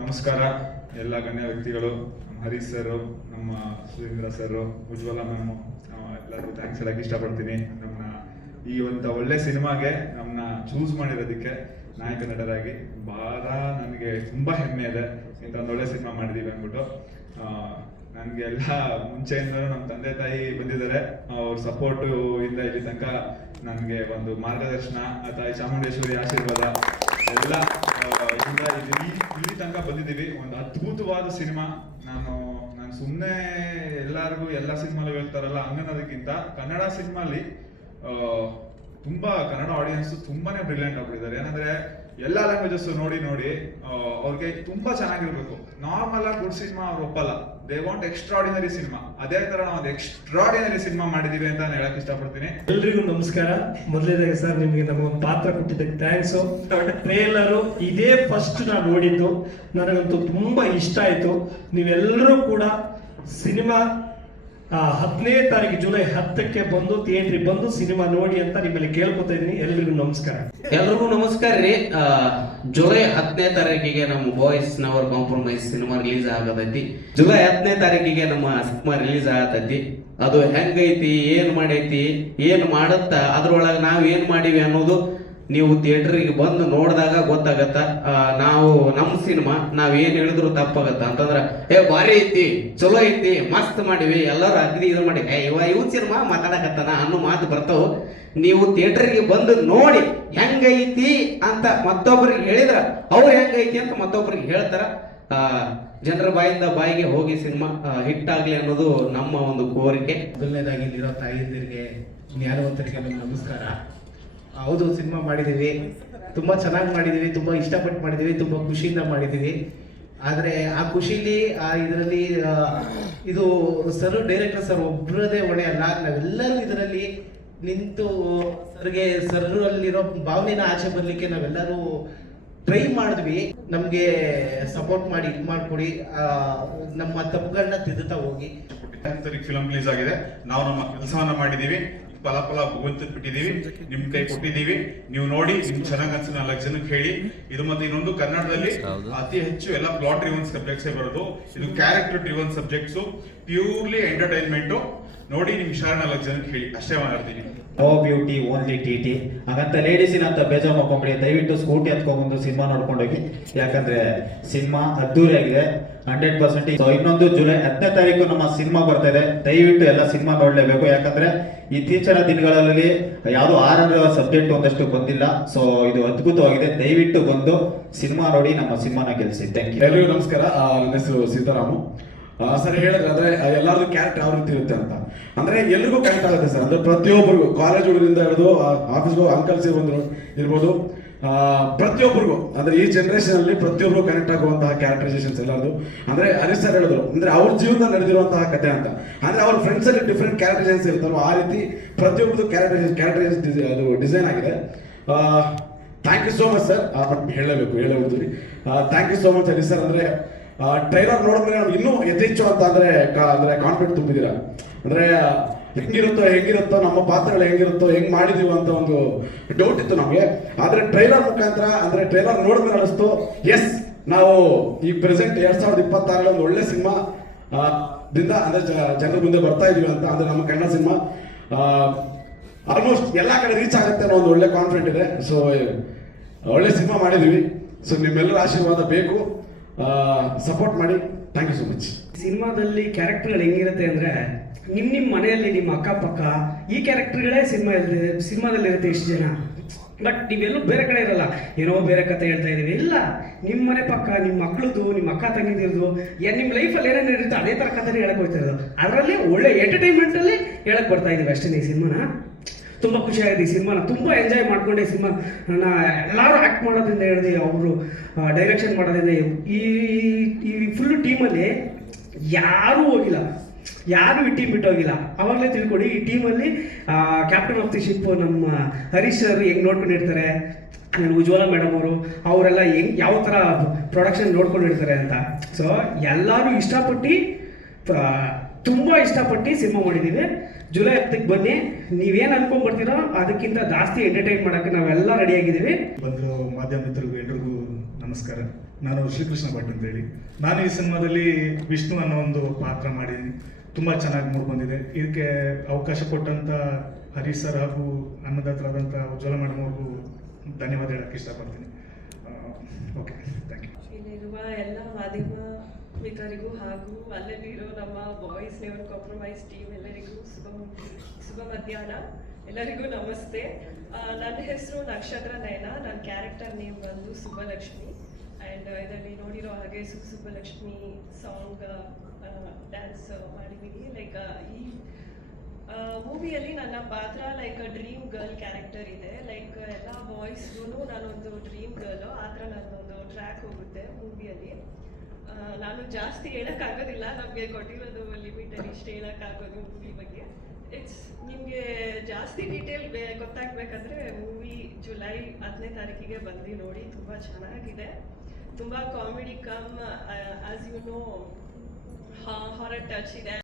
ನಮಸ್ಕಾರ ಎಲ್ಲ ಗಣ್ಯ ವ್ಯಕ್ತಿಗಳು, ನಮ್ಮ ಹರೀಶ್ ಸರ್, ನಮ್ಮ ಸುರೇಂದ್ರ ಸರ್, ಉಜ್ವಲ ಮ್ಯಾಮ್, ಎಲ್ಲರಿಗೂ ಥ್ಯಾಂಕ್ಸ್ ಹೇಳಕ್ಕೆ ಇಷ್ಟಪಡ್ತೀನಿ. ನಮ್ಮನ್ನ ಈ ಒಂದು ಒಳ್ಳೆ ಸಿನಿಮಾಗೆ ನಮ್ಮನ್ನ ಚೂಸ್ ಮಾಡಿರೋದಕ್ಕೆ ನಾಯಕ ನಟರಾಗಿ ಭಾಳ ನನಗೆ ತುಂಬ ಹೆಮ್ಮೆ ಇದೆ. ಇಂಥ ಒಂದು ಒಳ್ಳೆ ಸಿನಿಮಾ ಮಾಡಿದ್ದೀವಿ ಅಂದ್ಬಿಟ್ಟು ನನಗೆ ಎಲ್ಲ ಮುಂಚೆಯಿಂದಲೂ ನಮ್ಮ ತಂದೆ ತಾಯಿ ಬಂದಿದ್ದಾರೆ. ಅವ್ರ ಸಪೋರ್ಟು ಇಂದ ಇಲ್ಲಿ ತನಕ ನನಗೆ ಒಂದು ಮಾರ್ಗದರ್ಶನ, ತಾಯಿ ಚಾಮುಂಡೇಶ್ವರಿ ಆಶೀರ್ವಾದ ಎಲ್ಲ ಇಲ್ಲಿ ತನಕ ಬಂದಿದ್ದೀವಿ. ಒಂದು ಅದ್ಭುತವಾದ ಸಿನಿಮಾ. ನಾನು ಸುಮ್ಮನೆ ಎಲ್ಲರಿಗೂ ಎಲ್ಲ ಸಿನಿಮಾಲು ಹೇಳ್ತಾರಲ್ಲ ಹಂಗನ್ನೋದಕ್ಕಿಂತ ಕನ್ನಡ ಸಿನಿಮಾಲಿ ತುಂಬಾ ಕನ್ನಡ ಆಡಿಯನ್ಸ್ ತುಂಬಾನೇ ಬ್ರಿಲಿಯಂಟ್ ಆಗ್ಬಿಟ್ಟಿದ್ದಾರೆ. ಏನಂದ್ರೆ ಎಲ್ಲಾ ಲ್ಯಾಂಗ್ವೇಜಸ್ ನೋಡಿ ಅವ್ರಿಗೆ ತುಂಬಾ ಚೆನ್ನಾಗಿರ್ಬೇಕು. ನಾರ್ಮಲ್ ಆಗಿ ಗುಡ್ ಸಿನಿಮಾ ಅವ್ರು ಒಪ್ಪಲ್ಲ, ದೇ ವಾಂಟ್ ಎಕ್ಸ್ಟ್ರಾಡಿನರಿ ಸಿನಿಮಾ. ಅದೇ ತರ ನಾವು ಒಂದು ಎಕ್ಸ್ಟ್ರಾಡಿನರಿ ಸಿನಿಮಾ ಮಾಡಿದೀವಿ ಅಂತ ನಾನು ಹೇಳಕ್ ಇಷ್ಟಪಡ್ತೀನಿ. ಎಲ್ರಿಗೂ ನಮಸ್ಕಾರ. ಮೊದಲನೇದಾಗಿ ಸರ್ ನಿಮಗೆ ನಮಗೊಂದು ಪಾತ್ರ ಕೊಟ್ಟಿದ್ದಕ್ಕೆ ಥ್ಯಾಂಕ್ಸ್. ಟ್ರೇಲರು ಇದೇ ಫಸ್ಟ್ ನಾನು ನೋಡಿದ್ದು, ನನಗಂತೂ ತುಂಬಾ ಇಷ್ಟ ಆಯ್ತು. ನೀವೆಲ್ಲರೂ ಕೂಡ ಸಿನಿಮಾ 10ನೇ ತಾರೀಕು ಜುಲೈ 10ಕ್ಕೆ ಬಂದು ಥಿಯೇಟ್ರಿಗೆ ಬಂದು ಸಿನಿಮಾ ನೋಡಿ ಅಂತ ನಿಮ್ಮಲ್ಲಿ ಕೇಳ್ಕೊತಾ ಇದ್ದೀನಿ. ಎಲ್ರಿಗೂ ನಮಸ್ಕಾರ. ಎಲ್ರಿಗೂ ನಮಸ್ಕಾರ ರೀ. ಜುಲೈ 10ನೇ ತಾರೀಕಿಗೆ ನಮ್ಮ ಬಾಯ್ಸ್ ನವರ್ ಕಾಂಪ್ರಮೈಸ್ ಸಿನಿಮಾ ರಿಲೀಸ್ ಆಗತೈತಿ. ಜುಲೈ 10ನೇ ತಾರೀಕಿಗೆ ನಮ್ಮ ಸಿನಿಮಾ ರಿಲೀಸ್ ಆಗತೈತಿ. ಅದು ಹೆಂಗೈತಿ, ಏನ್ ಮಾಡೈತಿ, ಏನ್ ಮಾಡತ್ತ, ಅದ್ರೊಳಗೆ ನಾವ್ ಏನ್ ಮಾಡೀವಿ ಅನ್ನೋದು ನೀವು ಥಿಯೇಟರ್ಗೆ ಬಂದು ನೋಡಿದಾಗ ಗೊತ್ತಾಗತ್ತ. ನಾವು ನಮ್ಮ ಸಿನಿಮಾ ನಾವ್ ಏನ್ ಹೇಳಿದ್ರು ತಪ್ಪಾಗತ್ತ. ಅಂತಂದ್ರ ಭಾರಿ ಐತಿ, ಚಲೋ ಐತಿ, ಮಸ್ತ್ ಮಾಡಿವಿ, ಎಲ್ಲರೂ ಅಗ್ದಿ ಇದು ಮಾಡಿ ಇವ್ ಸಿನಿಮಾ ಮಾತಾಡಕತ್ತಾನ ಅನ್ನೋ ಮಾತು ಬರ್ತಾವ. ನೀವು ಥಿಯೇಟರ್ಗೆ ಬಂದು ನೋಡಿ ಹೆಂಗೈತಿ ಅಂತ ಮತ್ತೊಬ್ಬರಿಗೆ ಹೇಳಿದ್ರ ಅವ್ರು ಹೆಂಗೈತಿ ಅಂತ ಮತ್ತೊಬ್ಬರಿಗೆ ಹೇಳ್ತಾರ. ಜನರ ಬಾಯಿಂದ ಬಾಯಿಗೆ ಹೋಗಿ ಸಿನಿಮಾ ಹಿಟ್ ಆಗ್ಲಿ ಅನ್ನೋದು ನಮ್ಮ ಒಂದು ಕೋರಿಕೆ. ಮೊದಲನೇದಾಗಿ ಇಲ್ಲಿರೋ ತಾಯಿಯಂದಿರಿಗೆ, ಜ್ಞಾನವಂತರಿಗೆ ನಮಸ್ಕಾರ. ಹೌದು, ಸಿನಿಮಾ ಮಾಡಿದ್ದೀವಿ, ತುಂಬ ಚೆನ್ನಾಗಿ ಮಾಡಿದ್ದೀವಿ, ತುಂಬ ಇಷ್ಟಪಟ್ಟು ಮಾಡಿದ್ದೀವಿ, ತುಂಬ ಖುಷಿಯಿಂದ ಮಾಡಿದ್ದೀವಿ. ಆದರೆ ಆ ಖುಷಿಲಿ ಇದರಲ್ಲಿ ಇದು ಸರ್, ಡೈರೆಕ್ಟರ್ ಸರ್ ಒಬ್ಬರದೇ ಹೊಣೆ ಅಲ್ಲ. ನಾವೆಲ್ಲರೂ ಇದರಲ್ಲಿ ನಿಂತು ಸರ್ರಲ್ಲಿರೋ ಭಾವನೆನ ಆಚೆ ಬರಲಿಕ್ಕೆ ನಾವೆಲ್ಲರೂ ಟ್ರೈ ಮಾಡಿದ್ವಿ. ನಮಗೆ ಸಪೋರ್ಟ್ ಮಾಡಿ ಇದು ಮಾಡಿಕೊಡಿ, ನಮ್ಮ ತಪ್ಪುಗಳನ್ನ ತಿದ್ದುತ್ತಾ ಹೋಗಿ. ಫಿಲಂ ರಿಲೀಸ್ ಆಗಿದೆ. ನಾವು ನಮ್ಮ ಕೆಲಸವನ್ನ ಮಾಡಿದೀವಿ, ಫಲ ಭಗವಂತ ಬಿಟ್ಟಿದೀವಿ, ನಿಮ್ ಕೈ ಕೊಟ್ಟಿದೀವಿ. ನೀವು ನೋಡಿ, ನಿಮ್ ಚೆನ್ನಾಗ್ ಅನ್ಸ 4 ಜನಕ್ಕೆ ಹೇಳಿ. ಇದು ಮತ್ತೆ ಇನ್ನೊಂದು, ಕನ್ನಡದಲ್ಲಿ ಅತಿ ಹೆಚ್ಚು ಎಲ್ಲ ಪ್ಲಾಟ್ ಡ್ರಿವನ್ ಸಬ್ಜೆಕ್ಟ್ಸ್ ಬರೋದು. ಇದು character driven subjects, purely entertainment. ನೋಡಿ, ನಿಮ್ ಶಾರ 4 ಜನಕ್ಕೆ ಹೇಳಿ, ಅಷ್ಟೇ ಮಾತಾಡ್ತೀನಿ. ನೋ ಬ್ಯೂಟಿ ಓನ್ಲಿ ಟಿ ಹಾಗಂತ ಲೇಡೀಸಿನ ಅಂತ ಬೇಜಾರು ಮಾಡ್ಕೊಂಬಿಡಿ. ದಯವಿಟ್ಟು ಸ್ಕೂಟಿ ಹತ್ಕೊಂಡ್ಬಂದು ಸಿನಿಮಾ ನೋಡ್ಕೊಂಡೋಗಿ, ಯಾಕಂದ್ರೆ ಸಿನಿಮಾ ಅದ್ದೂರಿ ಆಗಿದೆ 100%. ಸೊ ಇನ್ನೊಂದು ಜುಲೈ 10ನೇ ತಾರೀಕು ನಮ್ಮ ಸಿನಿಮಾ ಬರ್ತಾ ಇದೆ. ದಯವಿಟ್ಟು ಎಲ್ಲ ಸಿನಿಮಾ ನೋಡ್ಲೇಬೇಕು. ಯಾಕಂದ್ರೆ ಇತ್ತೀಚಿನ ದಿನಗಳಲ್ಲಿ ಯಾವ್ದು ಆರ್ ಸಬ್ಜೆಕ್ಟ್ ಒಂದಷ್ಟು ಬಂದಿಲ್ಲ. ಸೊ ಇದು ಅದ್ಭುತವಾಗಿದೆ. ದಯವಿಟ್ಟು ಬಂದು ಸಿನಿಮಾ ನೋಡಿ ನಮ್ಮ ಸಿನಿಮಾನ ಗೆಲ್ಸಿ. Thank you. ಎಲ್ರಿಗೂ ನಮಸ್ಕಾರ. ನನ್ನ ಹೆಸರು ಸೀತಾರಾಮು. ಸರ್ ಹೇಳಿದ್ರೆ ಅಂದ್ರೆ ಎಲ್ಲರದು ಕ್ಯಾರೆಕ್ಟರ್ ಯಾವ ರೀತಿ ಇರುತ್ತೆ ಅಂತ, ಅಂದ್ರೆ ಎಲ್ರಿಗೂ ಕನೆಕ್ಟ್ ಆಗುತ್ತೆ ಸರ್. ಅಂದ್ರೆ ಪ್ರತಿಯೊಬ್ಬರಿಗೂ, ಕಾಲೇಜ್ ಹುಡುಗರಿಂದ ಹಿಡಿದು ಆಫೀಸ್ಗೂ ಅಂಕಲ್ಸ್ ಇರ್ಬೋದು, ಪ್ರತಿಯೊಬ್ಬರಿಗೂ ಅಂದ್ರೆ ಈ ಜನರೇಷನ್ ಅಲ್ಲಿ ಪ್ರತಿಯೊಬ್ಬರು ಕನೆಕ್ಟ್ ಆಗುವಂತಹ ಕ್ಯಾರೆಕ್ಟರೈಸೇಷನ್ಸ್ ಎಲ್ಲರದು. ಅಂದ್ರೆ ಹರೀಶ್ ಸರ್ ಹೇಳಿದ್ರು, ಅಂದ್ರೆ ಅವ್ರ ಜೀವನದಲ್ಲಿ ನಡೆದಿರುವಂತಹ ಕಥೆ ಅಂತ. ಅಂದ್ರೆ ಅವ್ರ ಫ್ರೆಂಡ್ಸ್ ಅಲ್ಲಿ ಡಿಫ್ರೆಂಟ್ ಕ್ಯಾರೆಕ್ಟರೈಸೇಷನ್ಸ್ ಇರ್ತಾರೋ ಆ ರೀತಿ ಪ್ರತಿಯೊಬ್ಬರು ಕ್ಯಾರೆಕ್ಟರೈಸೇಷನ್ ಅದು ಡಿಸೈನ್ ಆಗಿದೆ. Thank you so much sir. ಹೇಳಬಹುದು ರೀ. Thank you so much Harish sir. ಅಂದ್ರೆ ಟ್ರೈಲರ್ ನೋಡಿದ್ರೆ ನಮ್ಗೆ ಇನ್ನೂ ಯಥೇಚ್ಛ ಅಂತ ಅಂದ್ರೆ ಕಾನ್ಫಿಡೆಂಟ್ ತುಂಬಿದ್ದೀರಾ. ಅಂದ್ರೆ ಹೆಂಗಿರುತ್ತೋ ನಮ್ಮ ಪಾತ್ರಗಳು ಹೆಂಗ್ ಮಾಡಿದೀವಿ ಅಂತ ಒಂದು ಡೌಟ್ ಇತ್ತು ನಮಗೆ. ಆದ್ರೆ ಟ್ರೈಲರ್ ಮುಖಾಂತರ, ಅಂದ್ರೆ ಟ್ರೈಲರ್ ನೋಡಿದ್ರೆ ಅನಿಸ್ತು, ಎಸ್ ನಾವು ಈ ಪ್ರೆಸೆಂಟ್ 2026 ಒಂದು ಒಳ್ಳೆ ಸಿನಿಮಾ ದಿಂದ ಅಂದ್ರೆ ಜನರ ಮುಂದೆ ಬರ್ತಾ ಇದೀವಿ ಅಂತ. ಅಂದ್ರೆ ನಮ್ಮ ಕನ್ನಡ ಸಿನಿಮಾ ಆಲ್ಮೋಸ್ಟ್ ಎಲ್ಲಾ ಕಡೆ ರೀಚ್ ಆಗುತ್ತೆ ಅನ್ನೋ ಒಂದು ಒಳ್ಳೆ ಕಾನ್ಫಿಡೆಂಟ್ ಇದೆ. ಸೊ ಒಳ್ಳೆ ಸಿನಿಮಾ ಮಾಡಿದೀವಿ. ಸೊ ನಿಮ್ಮೆಲ್ಲರ ಆಶೀರ್ವಾದ ಬೇಕು, ಸಪೋರ್ಟ್ ಮಾಡಿ. Thank you so much. ಸಿನಿಮಾದಲ್ಲಿ ಕ್ಯಾರೆಕ್ಟರ್ಗಳು ಹೆಂಗಿರುತ್ತೆ ಅಂದ್ರೆ, ನಿಮ್ಮ ಮನೆಯಲ್ಲಿ ನಿಮ್ಮ ಅಕ್ಕಪಕ್ಕ ಈ ಕ್ಯಾರೆಕ್ಟರ್ಗಳೇ ಸಿನಿಮಾದಲ್ಲಿ ಇರುತ್ತೆ ಇಷ್ಟು ಜನ. ಬಟ್ ನೀವೆಲ್ಲೂ ಬೇರೆ ಕಡೆ ಇರಲ್ಲ, ಏನೋ ಬೇರೆ ಕತೆ ಹೇಳ್ತಾ ಇದೀವಿ. ಇಲ್ಲ, ನಿಮ್ಮ ಮನೆ ಪಕ್ಕ ನಿಮ್ಮ ಮಕ್ಳದು, ನಿಮ್ಮ ಅಕ್ಕ ತಂಗಿದಿರೋದು, ನಿಮ್ಮ ಲೈಫಲ್ಲಿ ಏನೇನು ಇರುತ್ತೆ ಅದೇ ಥರ ಕಥೆನೇ ಹೇಳಕ್ ಹೋಗ್ತಾ ಇರೋದು. ಅದರಲ್ಲಿ ಒಳ್ಳೆ ಎಂಟರ್ಟೈನ್ಮೆಂಟಲ್ಲಿ ಹೇಳಕ್ ಬರ್ತಾ ಇದೀವಿ ಅಷ್ಟೇ. ಈ ಸಿನಿಮಾನ ತುಂಬ ಖುಷಿಯಾಗಿದೆ. ಈ ಸಿನಿಮಾನ ತುಂಬ ಎಂಜಾಯ್ ಮಾಡ್ಕೊಂಡೆ. ಸಿನಿಮಾ ಎಲ್ಲರೂ ಆ್ಯಕ್ಟ್ ಮಾಡೋದ್ರಿಂದ ಹಿಡಿದು ಅವರು ಡೈರೆಕ್ಷನ್ ಮಾಡೋದ್ರಿಂದ ಈ ಫುಲ್ ಟೀಮಲ್ಲಿ ಯಾರೂ ಹೋಗಿಲ್ಲ, ಯಾರು ಈ ಟೀಮ್ ಬಿಟ್ಟೋಗಿಲ್ಲ. ಅವಾಗಲೇ ತಿಳ್ಕೊಡಿ, ಈ ಟೀಮಲ್ಲಿ ಕ್ಯಾಪ್ಟನ್ ಆಫ್ ದಿ ಶಿಪ್ ನಮ್ಮ ಹರೀಶ್ ಸರ್ ಹೆಂಗೆ ನೋಡ್ಕೊಂಡಿರ್ತಾರೆ, ಉಜ್ವಲ ಮೇಡಮ್ ಅವರೆಲ್ಲ ಯಾವ ಥರ ಪ್ರೊಡಕ್ಷನ್ ನೋಡ್ಕೊಂಡಿರ್ತಾರೆ ಅಂತ. ಸೊ ಎಲ್ಲರೂ ತುಂಬ ಇಷ್ಟಪಟ್ಟು ಸಿನಿಮಾ ಮಾಡಿದ್ದೀವಿ. ಜುಲೈ 10ಕ್ಕೆ ಬನ್ನಿ. ನೀವೇನು ಅನ್ಕೊಂಡ್ಬರ್ತೀರೋ ಅದಕ್ಕಿಂತ ಜಾಸ್ತಿ ಎಂಟರ್ಟೈನ್ ಮಾಡೋಕ್ಕೆ ನಾವೆಲ್ಲ ರೆಡಿಯಾಗಿದ್ದೀವಿ. ಬಂದರು ಮಾಧ್ಯಮ ಮಿತ್ರರಿಗೂ ಎಲ್ರಿಗೂ ನಮಸ್ಕಾರ. ನಾನು ಶ್ರೀಕೃಷ್ಣ ಭಟ್ ಅಂತೇಳಿ. ನಾನು ಈ ಸಿನಿಮಾದಲ್ಲಿ ವಿಷ್ಣು ಅನ್ನೋ ಒಂದು ಪಾತ್ರ ಮಾಡಿದ್ದೀನಿ. ತುಂಬ ಚೆನ್ನಾಗಿ ಮೂಡಿ ಬಂದಿದೆ. ಇದಕ್ಕೆ ಅವಕಾಶ ಕೊಟ್ಟಂಥ ಹರೀಶ್ ಸರ್ ಹಾಗೂ ಅನ್ನದಾತರಾದಂಥ ಉಜ್ವಲ ಮೇಡಮ್ ಅವ್ರಿಗೂ ಧನ್ಯವಾದ ಹೇಳಕ್ಕೆ ಇಷ್ಟಪಡ್ತೀನಿ. Okay, thank you. ಇಲ್ಲಿರುವ ಎಲ್ಲ ಮಾಧ್ಯಮ ಮಿತ್ರರಿಗೂ ಹಾಗೂ ಅಲ್ಲಲ್ಲಿರೋ ನಮ್ಮ ಬಾಯ್ಸ್ ನೇವರ್ ಕಾಂಪ್ರಮೈಸ್ ಟೀಮ್ ಎಲ್ಲರಿಗೂ ಶುಭ ಮಧ್ಯಾಹ್ನ. ಎಲ್ಲರಿಗೂ ನಮಸ್ತೆ. ನನ್ನ ಹೆಸರು ನಕ್ಷತ್ರ ನಯನ. ನನ್ನ ಕ್ಯಾರೆಕ್ಟರ್ ನೇಮ್ ಬಂದು ಸುಬ್ಬಲಕ್ಷ್ಮಿ. ಆ್ಯಂಡ್ ಇದರಲ್ಲಿ ನೋಡಿರೋ ಹಾಗೆ ಸುಬ್ಬಲಕ್ಷ್ಮಿ ಸಾಂಗ್ ಡ್ಯಾನ್ಸ್ ಮಾಡಿದ್ದೀನಿ. ಲೈಕ್ ಈ ಮೂವಿಯಲ್ಲಿ ನನ್ನ ಪಾತ್ರ ಲೈಕ್ ಡ್ರೀಮ್ ಗರ್ಲ್ ಕ್ಯಾರೆಕ್ಟರ್ ಇದೆ. ಲೈಕ್ ಎಲ್ಲ ಬಾಯ್ಸ್ಗೂ ನಾನೊಂದು ಡ್ರೀಮ್ ಗರ್ಲು, ಆ ಥರ ನನ್ನೊಂದು ಟ್ರ್ಯಾಕ್ ಹೋಗುತ್ತೆ ಮೂವಿಯಲ್ಲಿ. ನಾನು ಜಾಸ್ತಿ ಹೇಳೋಕ್ಕಾಗೋದಿಲ್ಲ, ನಮಗೆ ಕೊಟ್ಟಿರೋದು ಲಿಮಿಟಲ್ಲಿ ಇಷ್ಟು ಹೇಳೋಕ್ಕಾಗೋದು ಮೂವಿ ಬಗ್ಗೆ. ನಿಮಗೆ ಜಾಸ್ತಿ ಡೀಟೇಲ್ ಗೊತ್ತಾಗಬೇಕಂದ್ರೆ ಮೂವಿ ಜುಲೈ 10ನೇ ತಾರೀಕಿಗೆ ಬಂದು ನೋಡಿ. ತುಂಬ ಚೆನ್ನಾಗಿದೆ, ತುಂಬ comedy cum as you know horror touch ಇದೆ.